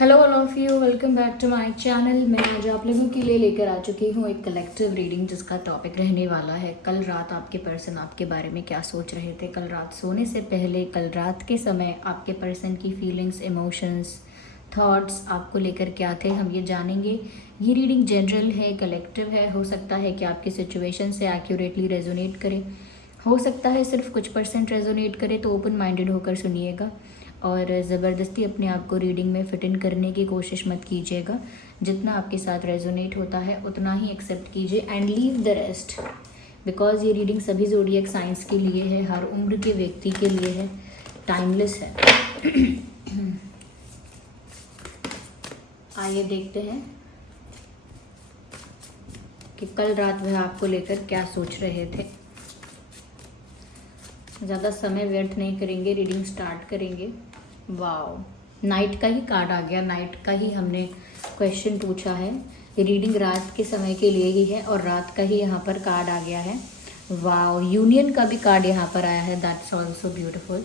Hello all of you, welcome back to my channel. मैं आज आप लोगों के लिए लेकर आ चुकी हूँ एक कलेक्टिव रीडिंग जिसका टॉपिक रहने वाला है कल रात आपके पर्सन आपके बारे में क्या सोच रहे थे। कल रात सोने से पहले, कल रात के समय आपके पर्सन की फीलिंग्स, इमोशंस, थॉट्स आपको लेकर क्या थे, हम ये जानेंगे। ये रीडिंग जनरल है, कलेक्टिव है। हो सकता है कि आपकी सिचुएशन से एक्यूरेटली रेजोनेट करे, हो सकता है सिर्फ कुछ % रेजोनेट करे, तो ओपन माइंडेड होकर सुनिएगा और ज़बरदस्ती अपने आप को रीडिंग में फिट इन करने की कोशिश मत कीजिएगा। जितना आपके साथ रेजोनेट होता है उतना ही एक्सेप्ट कीजिए and leave the rest, because ये रीडिंग सभी ज़ोडिएक साइंस के लिए है, हर उम्र के व्यक्ति के लिए है, टाइमलेस है। आइए देखते हैं कि कल रात वह आपको लेकर क्या सोच रहे थे। ज़्यादा समय व्यर्थ नहीं करेंगे, रीडिंग स्टार्ट करेंगे। वाओ, नाइट का ही कार्ड आ गया, नाइट का ही हमने क्वेश्चन पूछा है। रीडिंग रात के समय के लिए ही है और रात का ही यहाँ पर कार्ड आ गया है। वाओ, यूनियन का भी कार्ड यहाँ पर आया है। That's also beautiful,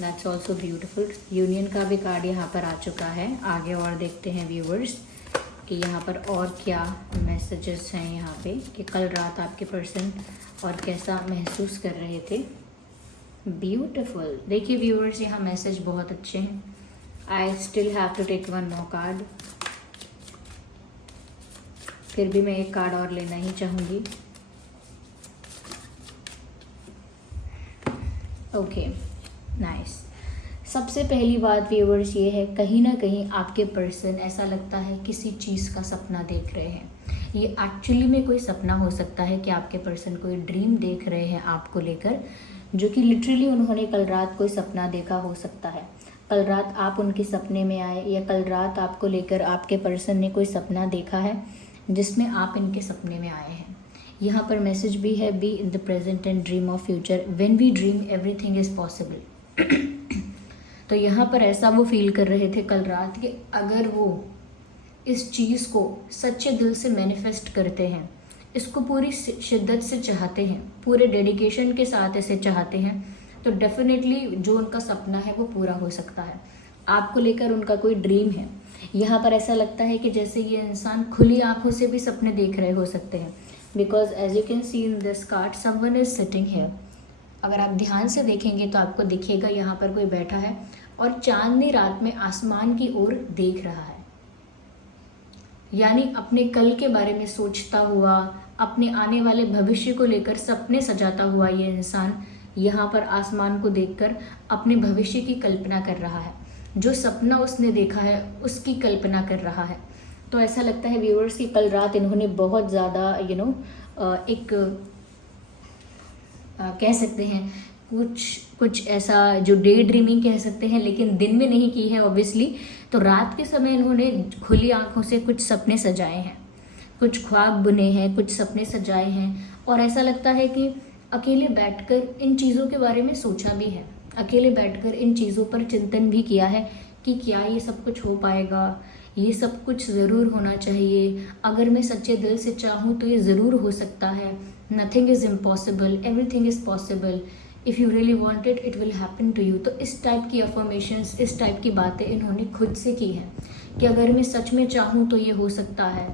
that's also beautiful. Union का भी कार्ड यहाँ पर आ चुका है। आगे और देखते हैं व्यूवर्स कि यहाँ पर और क्या मैसेजेस हैं यहाँ पे, कि कल रात आपके पर्सन और कैसा महसूस कर रहे थे। ब्यूटिफुल। देखिए व्यूअर्स, यहाँ मैसेज बहुत अच्छे हैं। I still have to take one more card, फिर भी मैं एक कार्ड और लेना ही चाहूँगी। Okay, nice. सबसे पहली बात व्यूअर्स ये है, कहीं ना कहीं आपके पर्सन ऐसा लगता है किसी चीज़ का सपना देख रहे हैं। ये एक्चुअली में कोई सपना हो सकता है कि आपके पर्सन कोई ड्रीम देख रहे हैं आपको लेकर, जो कि लिटरली उन्होंने कल रात कोई सपना देखा हो सकता है। कल रात आप उनके सपने में आए, या कल रात आपको लेकर आपके पर्सन ने कोई सपना देखा है जिसमें आप इनके सपने में आए हैं। यहाँ पर मैसेज भी है, be in the present and dream of future, when we dream everything is possible. तो यहाँ पर ऐसा वो फील कर रहे थे कल रात कि अगर वो इस चीज़ को सच्चे दिल से मैनिफेस्ट करते हैं, इसको पूरी शिद्दत से चाहते हैं, पूरे डेडिकेशन के साथ इसे चाहते हैं, तो डेफिनेटली जो उनका सपना है वो पूरा हो सकता है। आपको लेकर उनका कोई ड्रीम है। यहाँ पर ऐसा लगता है कि जैसे ये इंसान खुली आंखों से भी सपने देख रहे हो सकते हैं, because as you can see in this card someone is sitting here. अगर आप ध्यान से देखेंगे तो आपको दिखेगा यहाँ पर कोई बैठा है और चांदनी रात में आसमान की ओर देख रहा है। यानी अपने कल के बारे में सोचता हुआ, अपने आने वाले भविष्य को लेकर सपने सजाता हुआ ये इंसान यहाँ पर आसमान को देखकर अपने भविष्य की कल्पना कर रहा है। जो सपना उसने देखा है उसकी कल्पना कर रहा है। तो ऐसा लगता है व्यूअर्स कि कल रात इन्होंने बहुत ज़्यादा कह सकते हैं कुछ ऐसा जो डे ड्रीमिंग कह सकते हैं, लेकिन दिन में नहीं की है ऑब्वियसली। तो रात के समय इन्होंने खुली आंखों से कुछ सपने सजाए हैं, कुछ ख्वाब बुने हैं, कुछ सपने सजाए हैं। और ऐसा लगता है कि अकेले बैठकर इन चीज़ों के बारे में सोचा भी है, अकेले बैठकर इन चीज़ों पर चिंतन भी किया है कि क्या ये सब कुछ हो पाएगा, ये सब कुछ ज़रूर होना चाहिए, अगर मैं सच्चे दिल से चाहूँ तो ये ज़रूर हो सकता है। Nothing is impossible, everything is possible, if you really want it, it will happen to you. तो इस टाइप की अफर्मेशंस, इस टाइप की बातें इन्होंने खुद से की हैं कि अगर मैं सच में चाहूँ तो ये हो सकता है,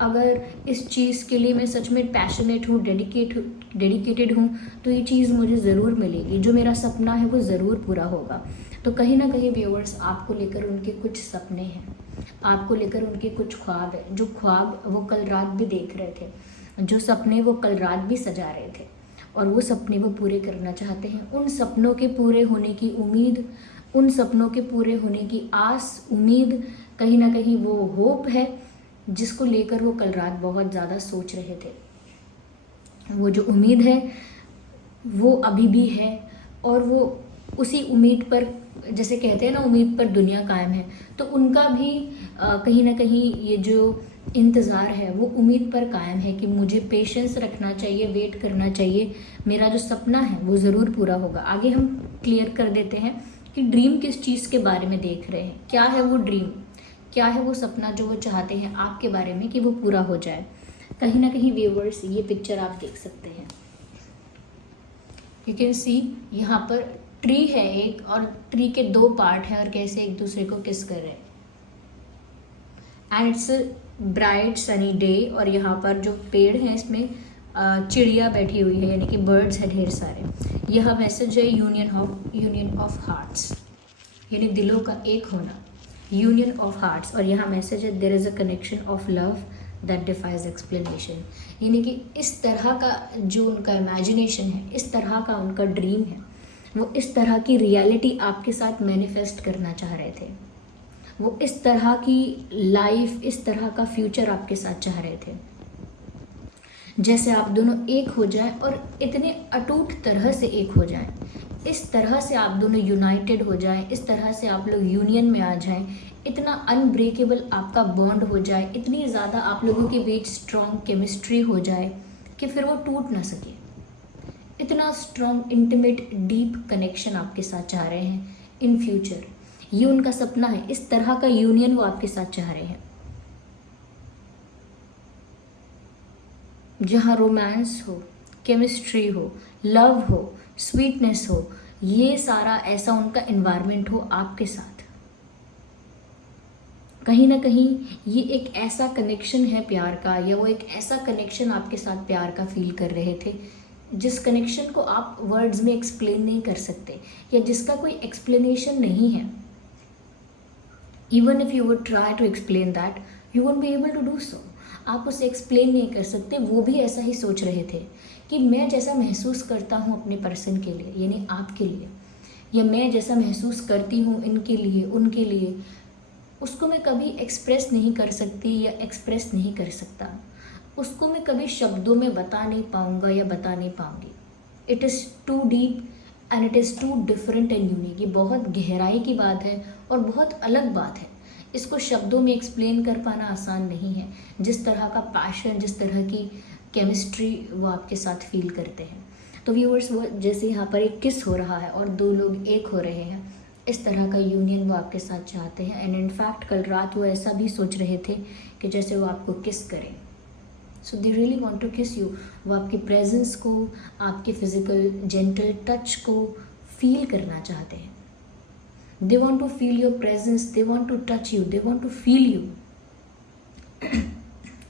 अगर इस चीज़ के लिए मैं सच में पैशनेट हूँ, डेडिकेटेड हूँ, तो ये चीज़ मुझे ज़रूर मिलेगी, जो मेरा सपना है वो ज़रूर पूरा होगा। तो कहीं ना कहीं व्यूअर्स, आपको लेकर उनके कुछ सपने हैं, आपको लेकर उनके कुछ ख्वाब है, जो ख्वाब वो कल रात भी देख रहे थे, जो सपने वो कल रात भी सजा रहे थे, और वो सपने वो पूरे करना चाहते हैं। उन सपनों के पूरे होने की उम्मीद, उन सपनों के पूरे होने की आस, उम्मीद, कहीं ना कहीं वो होप है जिसको लेकर वो कल रात बहुत ज़्यादा सोच रहे थे। वो जो उम्मीद है वो अभी भी है, और वो उसी उम्मीद पर, जैसे कहते हैं ना, उम्मीद पर दुनिया कायम है। तो उनका भी कहीं ना कहीं ये जो इंतज़ार है वो उम्मीद पर कायम है कि मुझे पेशेंस रखना चाहिए, वेट करना चाहिए, मेरा जो सपना है वो ज़रूर पूरा होगा। आगे हम क्लियर कर देते हैं कि ड्रीम किस चीज़ के बारे में देख रहे हैं, क्या है वो ड्रीम, क्या है वो सपना जो वो चाहते हैं आपके बारे में कि वो पूरा हो जाए। कहीं ना कहीं व्यूअर्स, ये पिक्चर आप देख सकते हैं, यू कैन सी यहाँ पर ट्री है एक, और ट्री के 2 पार्ट हैं और कैसे एक दूसरे को किस कर रहे हैं। And it's bright sunny day, और यहाँ पर जो पेड़ है इसमें चिड़िया बैठी हुई है, यानी कि बर्ड्स है ढेर सारे। यह मैसेज है यूनियन ऑफ हार्ट्स, यानी दिलों का एक होना, यूनियन ऑफ हार्ट्स। और यहाँ मैसेज है there is a connection of love that defies explanation, यानी कि इस तरह का जो उनका इमेजिनेशन है, इस तरह का उनका ड्रीम है, वो इस तरह की रियलिटी आपके साथ मैनिफेस्ट करना चाह रहे थे, वो इस तरह की लाइफ, इस तरह का फ्यूचर आपके साथ चाह रहे थे, जैसे आप दोनों एक हो जाएं और इतने अटूट तरह से एक हो जाएं, इस तरह से आप दोनों यूनाइटेड हो जाएं, इस तरह से आप लोग यूनियन में आ जाएं, इतना अनब्रेकेबल आपका बॉन्ड हो जाए, इतनी ज़्यादा आप लोगों के बीच स्ट्रॉन्ग केमिस्ट्री हो जाए कि फिर वो टूट ना सके। इतना स्ट्रॉन्ग इंटीमेट डीप कनेक्शन आपके साथ चाह रहे हैं इन फ्यूचर, ये उनका सपना है, इस तरह का यूनियन वो आपके साथ चाह रहे हैं, जहाँ रोमांस हो, केमिस्ट्री हो, लव हो, स्वीटनेस हो, ये सारा ऐसा उनका एनवायरनमेंट हो आपके साथ। कहीं ना कहीं ये एक ऐसा कनेक्शन है प्यार का, या वो एक ऐसा कनेक्शन आपके साथ प्यार का फील कर रहे थे जिस कनेक्शन को आप वर्ड्स में एक्सप्लेन नहीं कर सकते, या जिसका कोई एक्सप्लेनेशन नहीं है। Even if you would try to explain that, you won't be able to do so. आप उसे एक्सप्लेन नहीं कर सकते। वो भी ऐसा ही सोच रहे थे कि मैं जैसा महसूस करता हूँ अपने पर्सन के लिए, यानी आपके लिए, या मैं जैसा महसूस करती हूँ इनके लिए, उनके लिए, उसको मैं कभी एक्सप्रेस नहीं कर सकती या एक्सप्रेस नहीं कर सकता, उसको मैं कभी शब्दों में बता नहीं पाऊँगा या बता नहीं पाऊँगी। It is too deep and it is too different and unique. ये बहुत गहराई की बात है और बहुत अलग बात है, इसको शब्दों में एक्सप्लेन कर पाना आसान नहीं है। जिस तरह का पैशन, जिस तरह की केमिस्ट्री वो आपके साथ फील करते हैं। तो व्यूअर्स, वो जैसे यहाँ पर एक किस हो रहा है और दो लोग एक हो रहे हैं, इस तरह का यूनियन वो आपके साथ चाहते हैं। एंड इनफैक्ट कल रात वो ऐसा भी सोच रहे थे कि जैसे वो आपको किस करें। सो दे रियली वांट टू किस यू। वो आपकी प्रेजेंस को, आपके फिजिकल जेंटल टच को फील करना चाहते हैं। They want to feel your presence, they want to touch you, they want to feel you.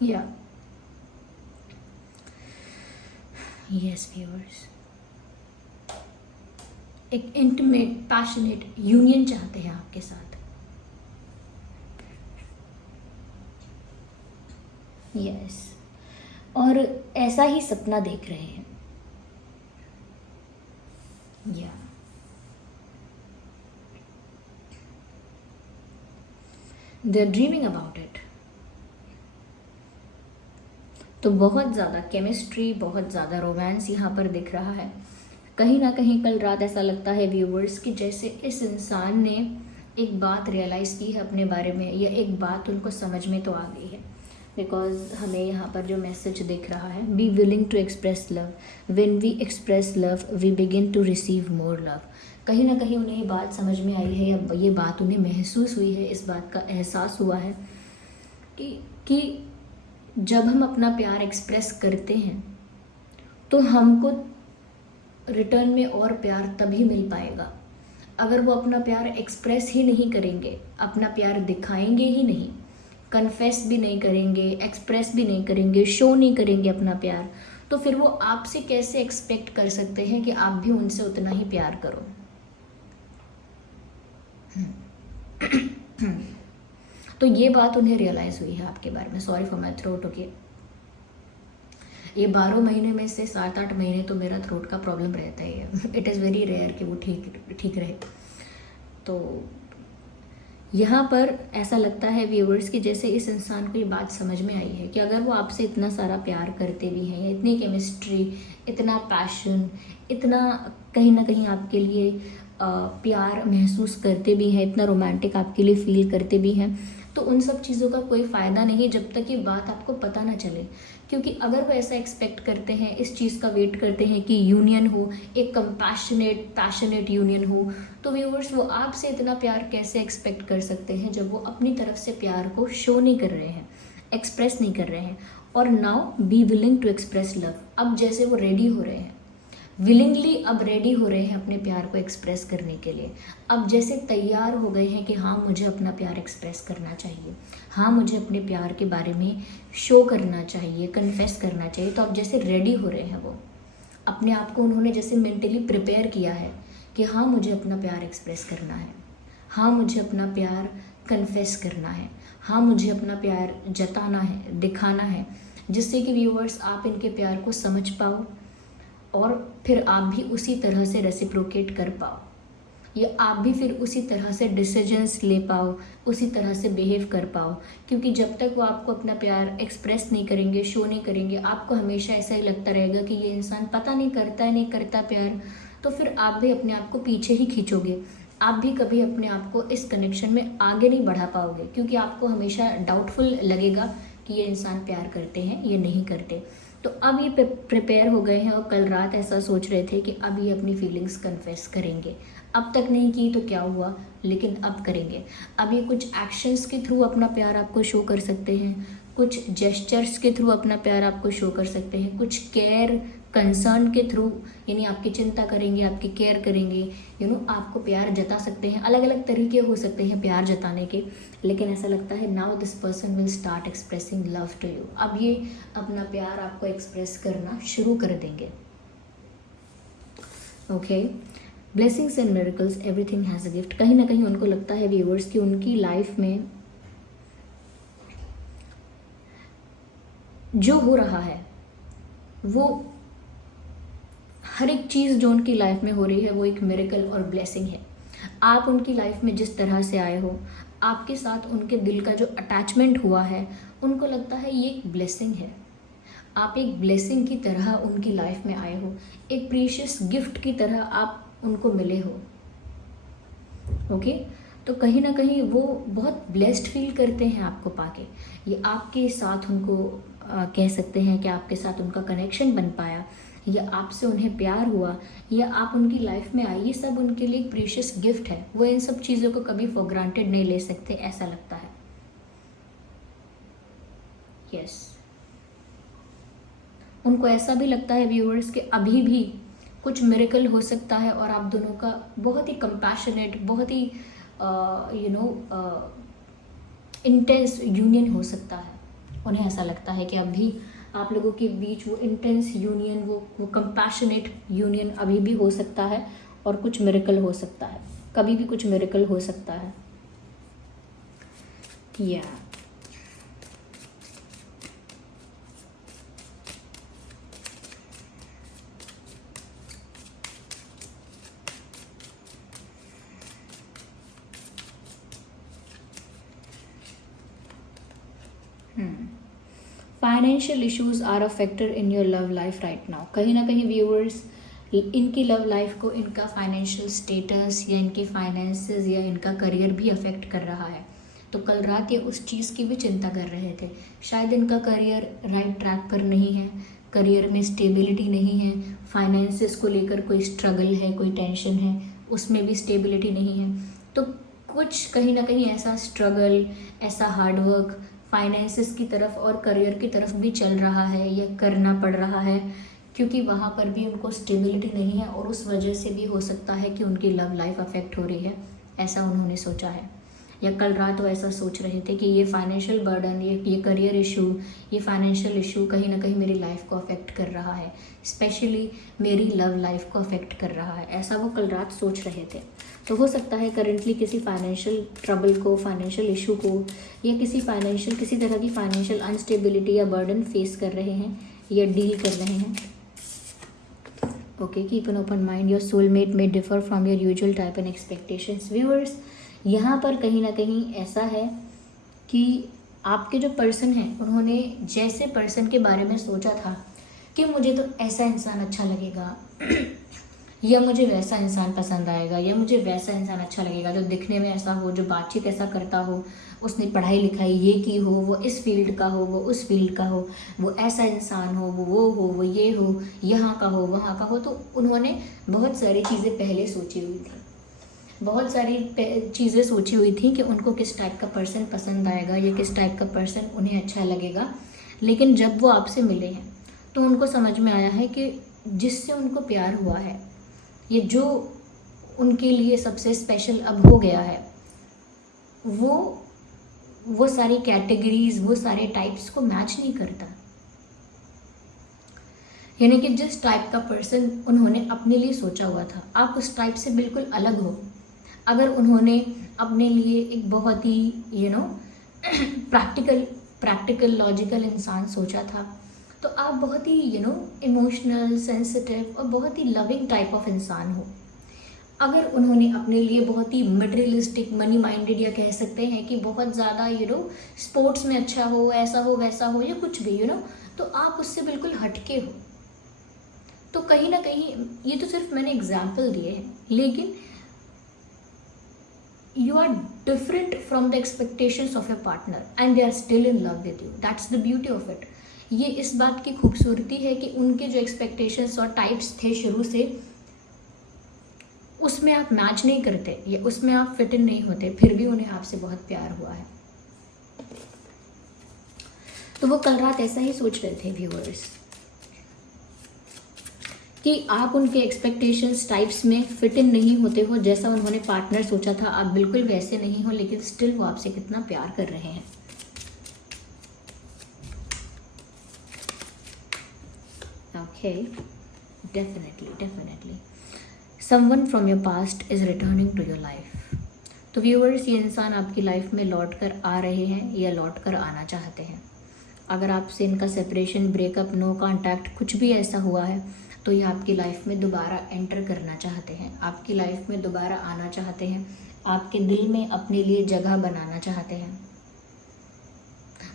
Yeah. Yes, viewers. एक इंटीमेट, पैशनेट यूनियन चाहते हैं आपके साथ। यस, और ऐसा ही सपना देख रहे हैं। या they are dreaming about it. तो बहुत ज़्यादा केमिस्ट्री, बहुत ज़्यादा रोमांस यहाँ पर दिख रहा है। कहीं ना कहीं कल रात ऐसा लगता है व्यूवर्स कि जैसे इस इंसान ने एक बात रियलाइज़ की है अपने बारे में, या एक बात उनको समझ में तो आ गई है। बिकॉज हमें यहाँ पर जो मैसेज दिख रहा है, be willing to express love, when we express love we begin to receive more love. कहीं ना कहीं उन्हें ये बात समझ में आई है, या ये बात उन्हें महसूस हुई है, इस बात का एहसास हुआ है कि जब हम अपना प्यार एक्सप्रेस करते हैं तो हमको रिटर्न में और प्यार तभी मिल पाएगा। अगर वो अपना प्यार एक्सप्रेस ही नहीं करेंगे, अपना प्यार दिखाएंगे ही नहीं, कन्फेस भी नहीं करेंगे, एक्सप्रेस भी नहीं करेंगे, शो नहीं करेंगे अपना प्यार, तो फिर वो आपसे कैसे एक्सपेक्ट कर सकते हैं कि आप भी उनसे उतना ही प्यार करो। तो ये बात उन्हें रियलाइज़ हुई है आपके बारे में। Sorry for my throat. Okay, ये 12 महीने में से 7-8 महीने तो मेरा थ्रोट का प्रॉब्लम रहता है। इट इज़ वेरी रेयर कि वो ठीक रहे। तो यहाँ पर ऐसा लगता है व्यूअर्स कि जैसे इस इंसान को ये बात समझ में आई है कि अगर वो आपसे इतना सारा प्यार करते भी हैं, या इतनी केमिस्ट्री, इतना पैशन, इतना कहीं ना कहीं आपके लिए प्यार महसूस करते भी हैं, इतना रोमांटिक आपके लिए फील करते भी हैं, तो उन सब चीज़ों का कोई फ़ायदा नहीं जब तक ये बात आपको पता ना चले। क्योंकि अगर वो ऐसा एक्सपेक्ट करते हैं, इस चीज़ का वेट करते हैं कि यूनियन हो, एक कंपैशनेट पैशनेट यूनियन हो, तो व्यूअर्स वो आपसे इतना प्यार कैसे एक्सपेक्ट कर सकते हैं जब वो अपनी तरफ से प्यार को शो नहीं कर रहे हैं, एक्सप्रेस नहीं कर रहे हैं। और now be willing to express love. अब जैसे वो रेडी हो रहे हैं, विलिंगली अब रेडी हो रहे हैं अपने प्यार को एक्सप्रेस करने के लिए। अब जैसे तैयार हो गए हैं कि हाँ मुझे अपना प्यार एक्सप्रेस करना चाहिए, हाँ मुझे अपने प्यार के बारे में शो करना चाहिए, कन्फेस करना चाहिए। तो अब जैसे रेडी हो रहे हैं वो, अपने आप को उन्होंने जैसे मेंटली प्रिपेयर किया है कि हाँ मुझे अपना प्यार एक्सप्रेस करना है, हाँ मुझे अपना प्यार कन्फेस करना है, हाँ मुझे अपना प्यार जताना है, दिखाना है, जिससे कि व्यूअर्स आप इनके प्यार को समझ पाओ और फिर आप भी उसी तरह से रेसिप्रोकेट कर पाओ, या आप भी फिर उसी तरह से डिसीजंस ले पाओ, उसी तरह से बिहेव कर पाओ। क्योंकि जब तक वो आपको अपना प्यार एक्सप्रेस नहीं करेंगे, शो नहीं करेंगे, आपको हमेशा ऐसा ही लगता रहेगा कि ये इंसान पता नहीं करता है, नहीं करता प्यार, तो फिर आप भी अपने आप को पीछे ही खींचोगे। आप भी कभी अपने आप को इस कनेक्शन में आगे नहीं बढ़ा पाओगे, क्योंकि आपको हमेशा डाउटफुल लगेगा कि ये इंसान प्यार करते हैं, ये नहीं करते। तो अब ये प्रिपेयर हो गए हैं और कल रात ऐसा सोच रहे थे कि अब ये अपनी फीलिंग्स कन्फेस करेंगे। अब तक नहीं की तो क्या हुआ, लेकिन अब करेंगे। अब ये कुछ एक्शंस के थ्रू अपना प्यार आपको शो कर सकते हैं, कुछ जेस्चर्स के थ्रू अपना प्यार आपको शो कर सकते हैं, कुछ केयर कंसर्न के थ्रू, यानी आपकी चिंता करेंगे, आपकी केयर करेंगे, आपको प्यार जता सकते हैं। अलग अलग तरीके हो सकते हैं प्यार जताने के, लेकिन ऐसा लगता है now this person will start expressing love to you. अब ये अपना प्यार आपको एक्सप्रेस करना शुरू कर देंगे। Okay, blessings and miracles, everything has a gift. कहीं ना कहीं उनको लगता है व्यूअर्स कि उनकी लाइफ में जो हो रहा है वो हर एक चीज़ जो उनकी लाइफ में हो रही है वो एक मिरेकल और ब्लेसिंग है। आप उनकी लाइफ में जिस तरह से आए हो, आपके साथ उनके दिल का जो अटैचमेंट हुआ है, उनको लगता है ये एक ब्लेसिंग है। आप एक ब्लेसिंग की तरह उनकी लाइफ में आए हो, एक प्रीशियस गिफ्ट की तरह आप उनको मिले हो। ओके, तो कहीं ना कहीं वो बहुत ब्लेस्ड फील करते हैं आपको पाके। ये आपके साथ उनको कह सकते हैं कि आपके साथ उनका कनेक्शन बन पाया, या आपसे उन्हें प्यार हुआ, या आप उनकी लाइफ में आए, ये सब उनके लिए एक प्रीशियस गिफ्ट है। वो इन सब चीज़ों को कभी फॉर ग्रांटेड नहीं ले सकते, ऐसा लगता है। यस, उनको ऐसा भी लगता है व्यूअर्स कि अभी भी कुछ मिरेकल हो सकता है और आप दोनों का बहुत ही कंपैशनेट, बहुत ही इंटेंस यूनियन हो सकता है। उन्हें ऐसा लगता है कि अभी आप लोगों के बीच वो इंटेंस यूनियन, वो कंपैशनेट यूनियन अभी भी हो सकता है, और कुछ मिरेकल हो सकता है, कभी भी कुछ मिरेकल हो सकता है। या financial issues are a factor in your love life right now. कहीं ना कहीं व्यूअर्स इनकी लव लाइफ को इनका फाइनेंशियल स्टेटस या इनके फाइनेंसेस या इनका करियर भी अफेक्ट कर रहा है। तो कल रात ये उस चीज़ की भी चिंता कर रहे थे। शायद इनका करियर राइट ट्रैक पर नहीं है, करियर में स्टेबिलिटी नहीं है, फाइनेंसेस को लेकर कोई स्ट्रगल है, कोई टेंशन है, उसमें भी स्टेबिलिटी नहीं है। तो कुछ कहीं ना कहीं ऐसा स्ट्रगल, ऐसा हार्डवर्क फाइनेंसेस की तरफ और करियर की तरफ भी चल रहा है या करना पड़ रहा है, क्योंकि वहाँ पर भी उनको स्टेबिलिटी नहीं है, और उस वजह से भी हो सकता है कि उनकी लव लाइफ अफेक्ट हो रही है, ऐसा उन्होंने सोचा है। या कल रात वो ऐसा सोच रहे थे कि ये फाइनेंशियल बर्डन, ये करियर इशू, ये फाइनेंशियल इशू कहीं ना कहीं मेरी लाइफ को अफेक्ट कर रहा है, स्पेशली मेरी लव लाइफ को अफेक्ट कर रहा है, ऐसा वो कल रात सोच रहे थे। तो हो सकता है करेंटली किसी फाइनेंशियल ट्रबल को, फाइनेंशियल इशू को, या किसी तरह की फाइनेंशियल अनस्टेबिलिटी या बर्डन फेस कर रहे हैं या डील कर रहे हैं। Okay, keep an open mind, your soulmate may differ from your usual type and expectations. Viewers, यहाँ पर कहीं ना कहीं ऐसा है कि आपके जो पर्सन हैं, उन्होंने जैसे पर्सन के बारे में सोचा था कि मुझे तो ऐसा इंसान अच्छा लगेगा, या मुझे वैसा इंसान पसंद आएगा, या मुझे वैसा इंसान अच्छा लगेगा जो दिखने में ऐसा हो, जो बातचीत ऐसा करता हो, उसने पढ़ाई लिखाई ये की हो, वो इस फील्ड का हो, वो उस फील्ड का हो, वो ऐसा इंसान हो, वो ये हो, यहाँ का हो, वहाँ का हो। तो उन्होंने बहुत सारी चीज़ें पहले सोची हुई थी, बहुत सारी चीज़ें सोची हुई थी कि उनको किस टाइप का पर्सन पसंद आएगा या किस टाइप का पर्सन उन्हें अच्छा लगेगा। लेकिन जब वो आपसे मिले हैं तो उनको समझ में आया है कि जिससे उनको प्यार हुआ है, ये जो उनके लिए सबसे स्पेशल अब हो गया है, वो सारी कैटेगरीज, वो सारे टाइप्स को मैच नहीं करता। यानी कि जिस टाइप का पर्सन उन्होंने अपने लिए सोचा हुआ था, आप उस टाइप से बिल्कुल अलग हो। अगर उन्होंने अपने लिए एक बहुत ही प्रैक्टिकल लॉजिकल इंसान सोचा था, तो आप बहुत ही इमोशनल, सेंसिटिव और बहुत ही लविंग टाइप ऑफ इंसान हो। अगर उन्होंने अपने लिए बहुत ही मटेरियलिस्टिक, मनी माइंडेड, या कह सकते हैं कि बहुत ज़्यादा स्पोर्ट्स में अच्छा हो, ऐसा हो वैसा हो, या कुछ भी तो आप उससे बिल्कुल हटके हो। तो कहीं ना कहीं, ये तो सिर्फ मैंने एग्जाम्पल दिए हैं, लेकिन you are different from the expectations of your partner and they are still in love with you. That's the beauty of it. ये इस बात की खूबसूरती है कि उनके जो एक्सपेक्टेशंस और टाइप्स थे शुरू से, उसमें आप मैच नहीं करते या उसमें आप फिट इन नहीं होते, फिर भी उन्हें आपसे बहुत प्यार हुआ है। तो वो कल रात ऐसा ही सोच रहे थे व्यूअर्स, कि आप उनके एक्सपेक्टेशंस टाइप्स में फिट इन नहीं होते हो। जैसा उन्होंने पार्टनर सोचा था, आप बिल्कुल वैसे नहीं हो, लेकिन स्टिल वो आपसे कितना प्यार कर रहे हैं। Okay, definitely someone from your past is returning to your life. तो व्यूअर्स, ये इंसान आपकी लाइफ में लौट कर आ रहे हैं या लौट कर आना चाहते हैं। अगर आपसे इनका सेपरेशन, ब्रेकअप, नो कॉन्टैक्ट, कुछ भी ऐसा हुआ है, तो ये आपकी लाइफ में दोबारा एंटर करना चाहते हैं, आपकी लाइफ में दोबारा आना चाहते हैं, आपके दिल में अपने लिए जगह बनाना चाहते हैं।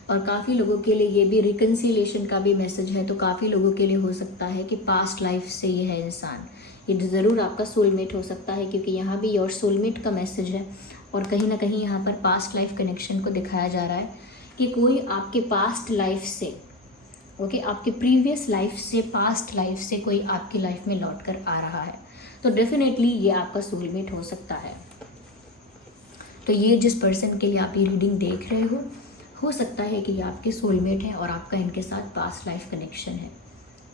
और काफ़ी लोगों के लिए ये भी रिकन्सिलेशन का भी मैसेज है। तो काफ़ी लोगों के लिए हो सकता है कि पास्ट लाइफ से ये है इंसान, ये ज़रूर आपका सोलमेट हो सकता है, क्योंकि यहाँ भी योर सोलमेट का मैसेज है। और कहीं ना कहीं यहाँ पर पास्ट लाइफ कनेक्शन को दिखाया जा रहा है कि कोई आपके पास्ट लाइफ से, आपके प्रीवियस लाइफ से, पास्ट लाइफ से कोई आपकी लाइफ में लौट कर आ रहा है। तो डेफिनेटली ये आपका सोलमेट हो सकता है। तो ये जिस पर्सन के लिए आप ये रीडिंग देख रहे हो सकता है कि ये आपके सोलमेट हैं और आपका इनके साथ पास्ट लाइफ कनेक्शन है।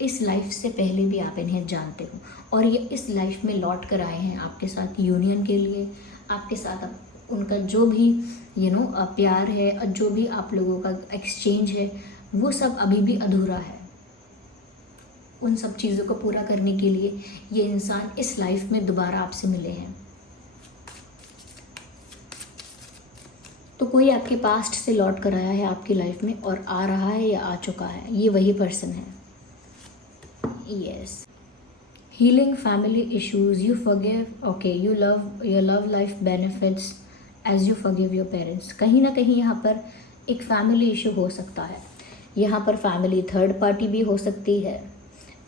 इस लाइफ से पहले भी आप इन्हें जानते हो और ये इस लाइफ में लौट कर आए हैं आपके साथ यूनियन के लिए। आपके साथ उनका जो भी प्यार है, जो भी आप लोगों का एक्सचेंज है, वो सब अभी भी अधूरा है। उन सब चीज़ों को पूरा करने के लिए ये इंसान इस लाइफ में दोबारा आपसे मिले हैं। तो कोई आपके पास्ट से लौट कर आया है आपकी लाइफ में और आ रहा है या आ चुका है, ये वही पर्सन है। Yes, healing family issues, you forgive, okay, your love life benefits as you forgive your parents. कहीं ना कहीं यहाँ पर एक फैमिली इशू हो सकता है। यहाँ पर फैमिली थर्ड पार्टी भी हो सकती है।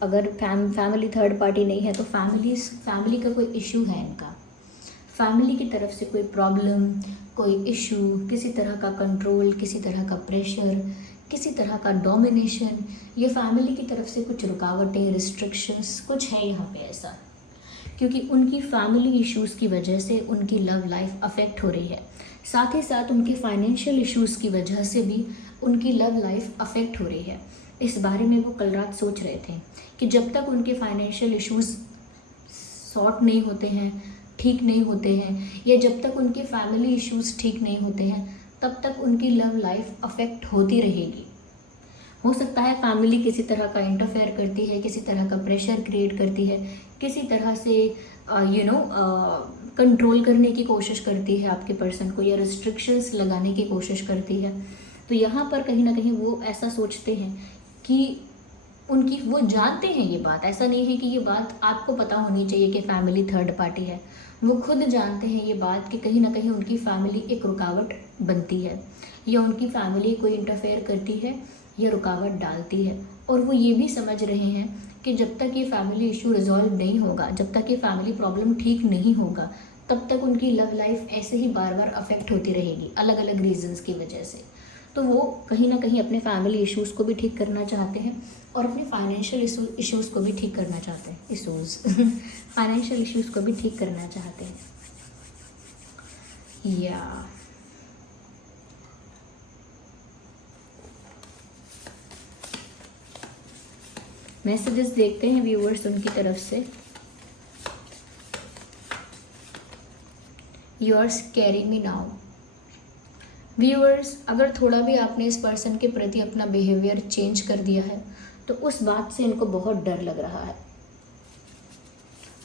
अगर फैमिली थर्ड पार्टी नहीं है तो फैमिली का कोई इशू है इनका, फैमिली की तरफ से कोई प्रॉब्लम, कोई इशू, किसी तरह का कंट्रोल, किसी तरह का प्रेशर, किसी तरह का डोमिनेशन, ये फैमिली की तरफ से कुछ रुकावटें, रिस्ट्रिक्शंस कुछ है यहाँ पे ऐसा। क्योंकि उनकी फैमिली इश्यूज़ की वजह से उनकी लव लाइफ अफेक्ट हो रही है। साथ ही साथ उनके फाइनेंशियल इश्यूज़ की वजह से भी उनकी लव लाइफ अफेक्ट हो रही है। इस बारे में वो कल रात सोच रहे थे कि जब तक उनके फाइनेंशियल इश्यूज़ सॉर्ट नहीं होते हैं, ठीक नहीं होते हैं, या जब तक उनके फैमिली इश्यूज़ ठीक नहीं होते हैं, तब तक उनकी लव लाइफ अफेक्ट होती रहेगी। हो सकता है फैमिली किसी तरह का इंटरफेयर करती है, किसी तरह का प्रेशर क्रिएट करती है, किसी तरह से कंट्रोल करने की कोशिश करती है आपके पर्सन को, या रिस्ट्रिक्शंस लगाने की कोशिश करती है। तो यहाँ पर कहीं ना कहीं वो ऐसा सोचते हैं कि वो जानते हैं ये बात, ऐसा नहीं है कि ये बात आपको पता होनी चाहिए कि फैमिली थर्ड पार्टी है। वो खुद जानते हैं ये बात कि कहीं ना कहीं उनकी फैमिली एक रुकावट बनती है, या उनकी फैमिली कोई इंटरफेयर करती है या रुकावट डालती है। और वो ये भी समझ रहे हैं कि जब तक ये फैमिली इशू रिजॉल्व नहीं होगा, जब तक ये फैमिली प्रॉब्लम ठीक नहीं होगा, तब तक उनकी लव लाइफ ऐसे ही बार बार अफेक्ट होती रहेगी अलग अलग रीजंस की वजह से। तो वो कहीं ना कहीं अपने फैमिली इश्यूज़ को भी ठीक करना चाहते हैं और अपने फाइनेंशियल इश्यूज़ को भी ठीक करना चाहते हैं। फाइनेंशियल इश्यूज़ को भी ठीक करना चाहते हैं। या मैसेजेस देखते हैं व्यूअर्स उनकी तरफ से। Yours carry me now. Viewers, अगर थोड़ा भी आपने इस पर्सन के प्रति अपना बिहेवियर चेंज कर दिया है तो उस बात से इनको बहुत डर लग रहा है।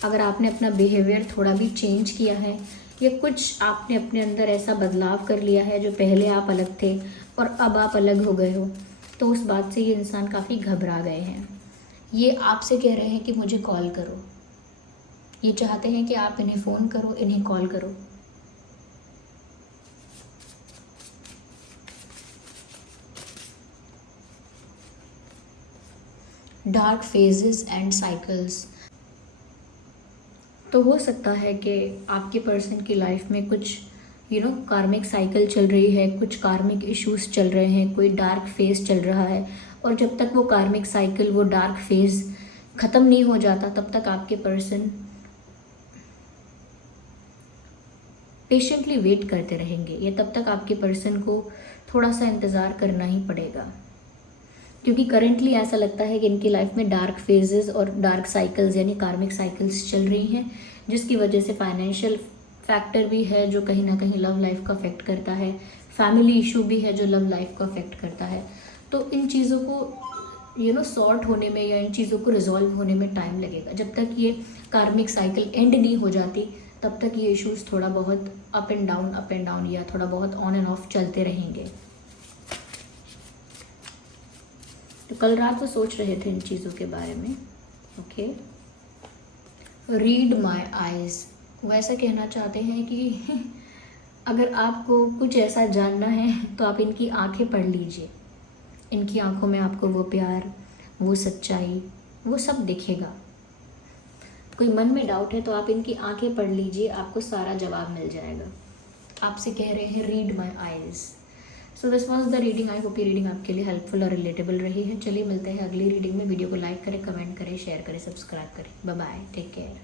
अगर आपने अपना बिहेवियर थोड़ा भी चेंज किया है या कुछ आपने अपने अंदर ऐसा बदलाव कर लिया है जो पहले आप अलग थे और अब आप अलग हो गए हो, तो उस बात से ये इंसान काफ़ी घबरा गए हैं। ये आपसे कह रहे हैं कि मुझे कॉल करो। ये चाहते हैं कि आप इन्हें फ़ोन करो, इन्हें कॉल करो। Dark phases and cycles. तो हो सकता है कि आपके पर्सन की लाइफ में कुछ कार्मिक साइकिल चल रही है, कुछ कार्मिक इश्यूज चल रहे हैं, कोई डार्क फेज चल रहा है, और जब तक वो कार्मिक साइकिल, वो डार्क फेज ख़त्म नहीं हो जाता तब तक आपके पर्सन पेशेंटली वेट करते रहेंगे, या तब तक आपके पर्सन को थोड़ा सा इंतज़ार करना ही पड़ेगा। क्योंकि करेंटली ऐसा लगता है कि इनकी लाइफ में डार्क फेजेस और डार्क साइकिल्स यानी कार्मिक साइकिल्स चल रही हैं, जिसकी वजह से फाइनेंशियल फैक्टर भी है जो कहीं ना कहीं लव लाइफ को अफेक्ट करता है, फैमिली इशू भी है जो लव लाइफ को अफेक्ट करता है। तो इन चीज़ों को सॉर्ट होने में या इन चीज़ों को रिजॉल्व होने में टाइम लगेगा। जब तक ये कार्मिक साइकिल एंड नहीं हो जाती तब तक ये इश्यूज थोड़ा बहुत अप एंड डाउन या थोड़ा बहुत ऑन एंड ऑफ चलते रहेंगे। तो कल रात वो सोच रहे थे इन चीज़ों के बारे में। Okay, read my eyes. वो ऐसा कहना चाहते हैं कि अगर आपको कुछ ऐसा जानना है तो आप इनकी आंखें पढ़ लीजिए। इनकी आंखों में आपको वो प्यार, वो सच्चाई, वो सब दिखेगा। कोई मन में डाउट है तो आप इनकी आंखें पढ़ लीजिए, आपको सारा जवाब मिल जाएगा। आपसे कह रहे हैं read my eyes. So this was the reading. I hope ये रीडिंग आपके लिए हेल्पफुल और रिलेटेबल रही है। चलिए मिलते हैं अगली रीडिंग में। वीडियो को लाइक करें, कमेंट करें, शेयर करें, सब्सक्राइब करें। Bye bye, take care.